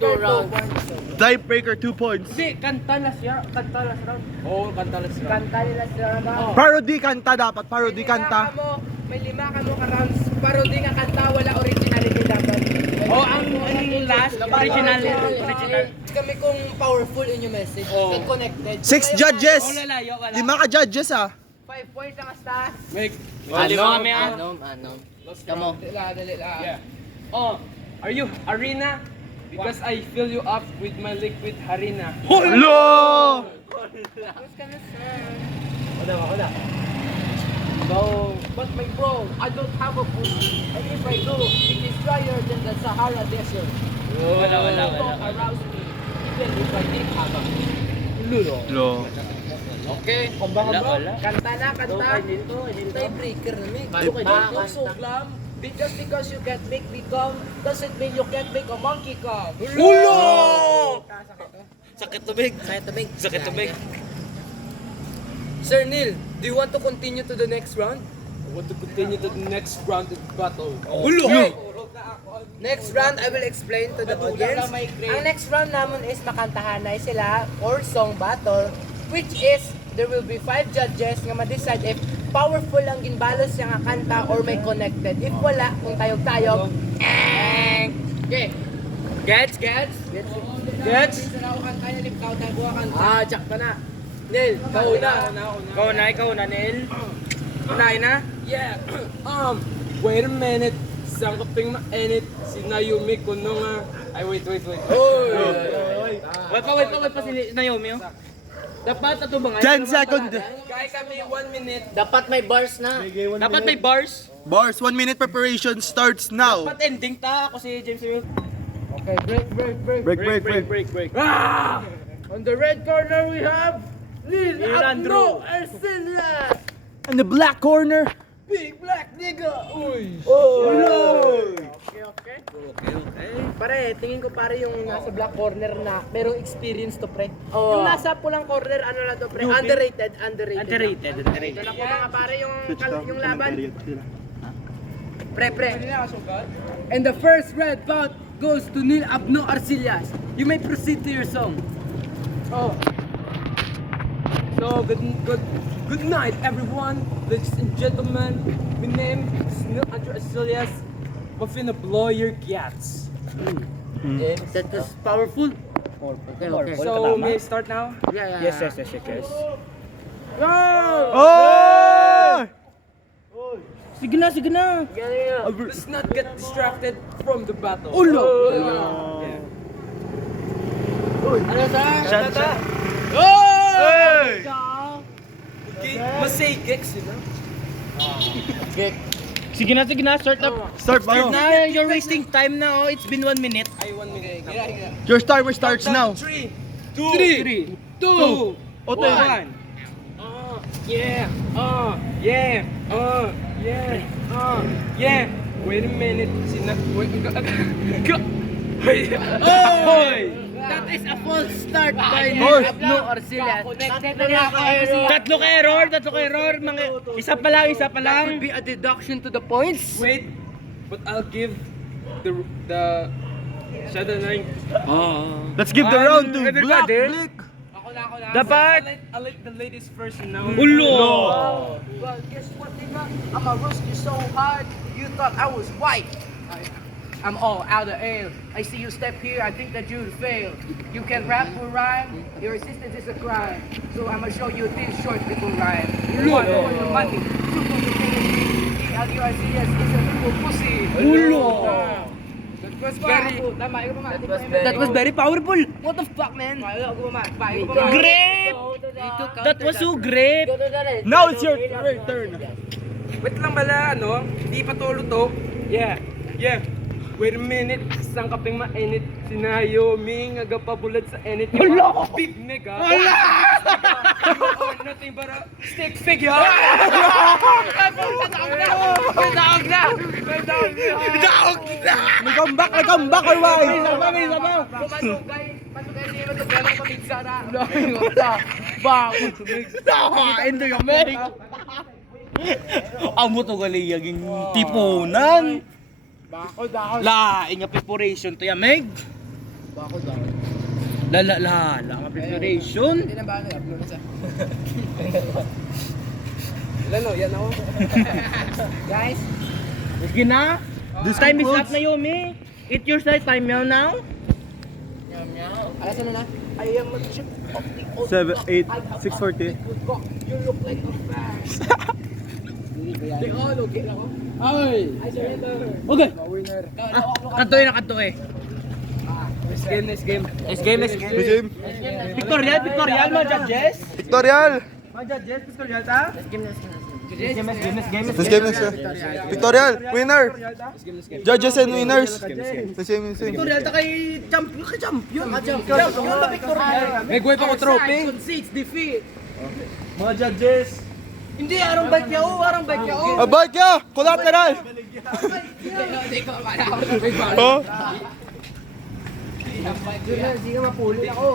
2 rounds. Tiebreaker 2 points. Hindi, kanta last round. Oo, kanta last round. Kanta nila sila ba? Parody kanta dapat. Parody kanta. May 5 ka mo ka-rounds. Parody nga kanta, wala originality dapat. Oh, ang last, original. Kami kung powerful in your message. Oh. And connected. 6 judges. Oh, lalayo, wala. 5 ka judges ah. 5 points ang asta. Make. Anom. Come on. Dali lang. Yeah. Oh, are you Arena? Because I fill you up with my liquid harina. Lo! Who's gonna serve? Wala. No, but my bro, I don't have a pool. And if I do, it is drier than the Sahara Desert. Wala. Don't arouse me, even if I take habang. Lo. Okay, Wala. kanta na, kanta. Tiebreaker na, Mick. Don't so glam. Just because you can't make me come, doesn't mean you can't make a monkey come. Ulo! Sakit tubig. Sir Neil, do you want to continue to the next round? I want to continue to the next round of battle. Ulo! Next round, I will explain to the audience. Ang next round naman is makantahanay sila or song battle, which is there will be 5 judges nga ma-decide if powerful ang ginbalos yung kanta or may connected. If wala, kung tayog-tayog, okay. Gets? Ah, jack ka na. Neil, Ikaw na, Neil. Unahin na? Yeah. Wait a minute. Isang kaping mainit. Si Naomi ko nung Ay, wait. Oy! Wait pa si Naomi, oh. Dapat ito ba nga? 10 seconds. Kaya kami 1 minute. Dapat may bars na. Dapat may bars. Bars, 1 minute preparation starts now. Dapat ending ta. Ako si James Will. Okay, break. Break. Ah! On the red corner we have Lil Andrew. Abno Arcilla. In the black corner. Big black nigga. Uy. Okay. Pare, tingin ko pare yung nasa black corner na merong experience to pre. Yung nasa pulang corner ano lang to pre? Underrated. Ito na po mga pare yung laban. Pre. And the first red bout goes to Lil Abno Arcillas. You may proceed to your song. Oh. So, good night, everyone. Ladies and gentlemen, my name is Neil Andrew Arcillas. I'm finna blow your gats. That was powerful. Okay. So, may I start now? Yeah. Yes. Oh! Sige na. Yeah. Let's not get distracted from the battle. Ulo! Yeah. Ano sir? Shot. Hey! Okay, masay gex, you know? Sige na, start up. Start bro. Na, you're wasting time na, oh. It's been 1 minute. Ay, 1 minute. Your timer starts now. 3, 2, 2, Ote. 1. Yeah. Wait a minute. That is a false start by False. Lil Abno Arcillas. Tatlo ka error. Isa pa lang. That would be a deduction to the points. Wait, but I'll give the Shadow 9. Let's give the round to Black everybody. Blick. Dapat. I'll let the ladies first now. Ulo! Well, guess what, nigga? I'm a roast you so hard, you thought I was white. I'm all out of air. I see you step here, I think that you'll fail. You can rap or rhyme, your resistance is a crime. So I'ma show you this short little rhyme. You want your money, too complicated. LUICS is a little pussy. Ulo! That was very powerful. What the fuck, man? Great! That was so great. Now it's your turn. Wait lang bala, ano? Di pa to luto. Yeah. Wait a minute, isang kaping mainit. Si Naomi, pabulat sa enit. Wala! Big nigga. Wala! You are nothing but a stick figure. May comeback or why? May isa pa. Endo yung Meg. Amo to gali yaging tipunan. Laing nga preparation to ya Meg. La, ang preparation. Hindi na ba ano, upload na siya. Ilan o, yan ako. Guys, Sige na. This time is up na Yomi. Eat your side time now. alas ano na? I am a chip of the old 7, block. 8, I have 6:40. a good cock. You look like a flash. Di ko, lugin ako. Ay. I surrender. Okay. Winner. Kanto eh. Next game. Next game. Jim. Pictorial, mga judges. Victorial. Mga judges, pictorial ta? Next game. This game is Victorial. Winner. Judges and winners. The same. Pictorial ta kay champion. Champion na Victoria. May guway pa ko trophy. Action 6, defeat. Mga judges. Hindi, arang bike niya. Arang bike niya. Abay ka! Collateral! Oh? Hindi ka mapulot ako.